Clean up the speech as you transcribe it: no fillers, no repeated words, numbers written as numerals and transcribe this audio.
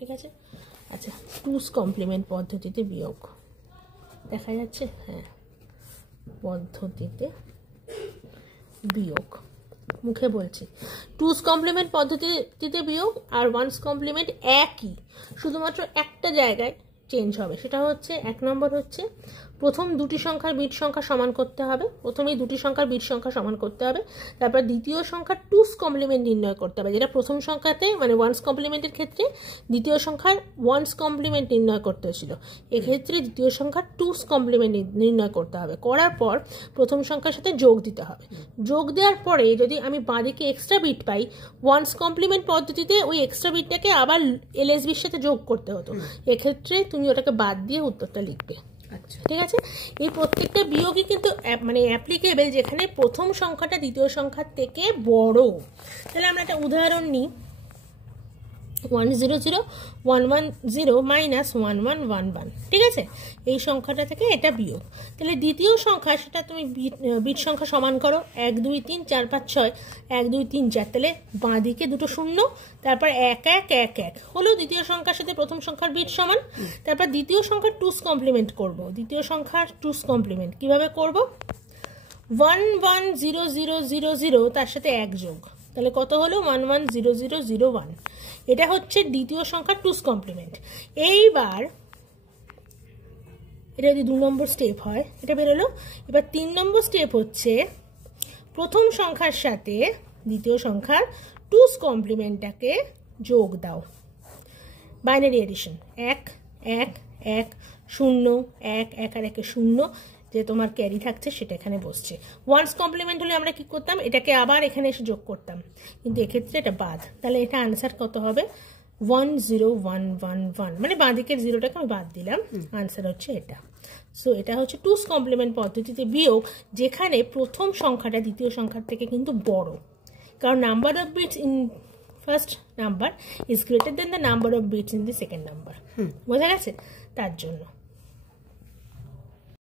ঠিক আছে। আচ্ছা, টুস কমপ্লিমেন্ট পদ্ধতিতে বিয়োগ দেখা যাচ্ছে, হ্যাঁ পদ্ধতিতে বিয়োগ মুখে বলছি। টুস কমপ্লিমেন্ট পদ্ধতিতে বিয়োগ আর ওয়ান্স কমপ্লিমেন্ট একই, শুধুমাত্র একটা জায়গায় চেঞ্জ হবে, সেটা হচ্ছে 1 নম্বর হচ্ছে প্রথম দুটি সংখ্যার বিট সংখ্যা সমান করতে হবে, প্রথমেই দুটি সংখ্যার বিট সংখ্যা সমান করতে হবে, তারপর দ্বিতীয় সংখ্যার টুস কমপ্লিমেন্ট নির্ণয় করতে হবে, যেটা প্রথম সংখ্যাতে মানে ওয়ান্স কমপ্লিমেন্টের ক্ষেত্রে দ্বিতীয় সংখ্যার ওয়ান্স কমপ্লিমেন্ট নির্ণয় করতে হয়েছিল, এক্ষেত্রে দ্বিতীয় সংখ্যার টুস কমপ্লিমেন্ট নির্ণয় করতে হবে। করার পর প্রথম সংখ্যার সাথে যোগ দিতে হবে, যোগ দেওয়ার পরে যদি আমি বাঁদিকে এক্সট্রা বিট পাই, ওয়ান্স কমপ্লিমেন্ট পদ্ধতিতে ওই এক্সট্রা বিটটাকে আবার এলএসবির সাথে যোগ করতে হতো, এক্ষেত্রে তুমি ওটাকে বাদ দিয়ে উত্তরটা লিখবে। আচ্ছা, ঠিক আছে। এই প্রত্যেকটা বিয়োগই কিন্তু মানে অ্যাপ্লিকেবল যেখানে প্রথম সংখ্যাটা দ্বিতীয় সংখ্যার থেকে বড়। তাহলে আমরা একটা উদাহরণ নিই, 100,110 মাইনাস 1111, ঠিক আছে, এই সংখ্যাটা থেকে এটা বিয়োগ। তাহলে দ্বিতীয় সংখ্যা সেটা তুমি বিট সংখ্যা সমান করো, 1 2 3 4 5 6, 1 2 3 4, তাহলে বাঁ দিকে দুটো শূন্য, তারপর 1 1 1 1 হলো দ্বিতীয় সংখ্যার সাথে প্রথম সংখ্যার বিট সমান। তারপর দ্বিতীয় সংখ্যার টুস কমপ্লিমেন্ট করব, দ্বিতীয় সংখ্যার টুস কমপ্লিমেন্ট কিভাবে করব, 110000 তার সাথে 1 যোগ, তাহলে কত হলো 110001, এটা হচ্ছে দ্বিতীয় সংখ্যার টুস কমপ্লিমেন্ট। এইবার এটা যদি 2 নম্বর স্টেপ হয় এটা বেরোলো। এবার 3 নম্বর স্টেপ হচ্ছে প্রথম সংখ্যার সাথে দ্বিতীয় সংখ্যার টুস কমপ্লিমেন্টটাকে যোগ দাও, বাইনারি এডিশন, 1 1 1 0 1 1 আর 1 0, যে তোমার ক্যারি থাকছে সেটা এখানে বসছে। ওয়ান্স কমপ্লিমেন্ট হলে আমরা কি করতাম, এটাকে আবার এখানে এসে যোগ করতাম, কিন্তু এক্ষেত্রে এটা বাদ, তাহলে এটা আনসার কত হবে 10111, মানে বাঁ দিকের জিরোটাকে আমি বাদ দিলাম, আনসার হচ্ছে এটা। সো এটা হচ্ছে টুস কমপ্লিমেন্ট পদ্ধতিতে বিয়োগ যেখানে প্রথম সংখ্যাটা দ্বিতীয় সংখ্যার থেকে কিন্তু বড়, কারণ number of bits in first number is greater than the number of bits in the second number, বোঝা গেছে, তার জন্য।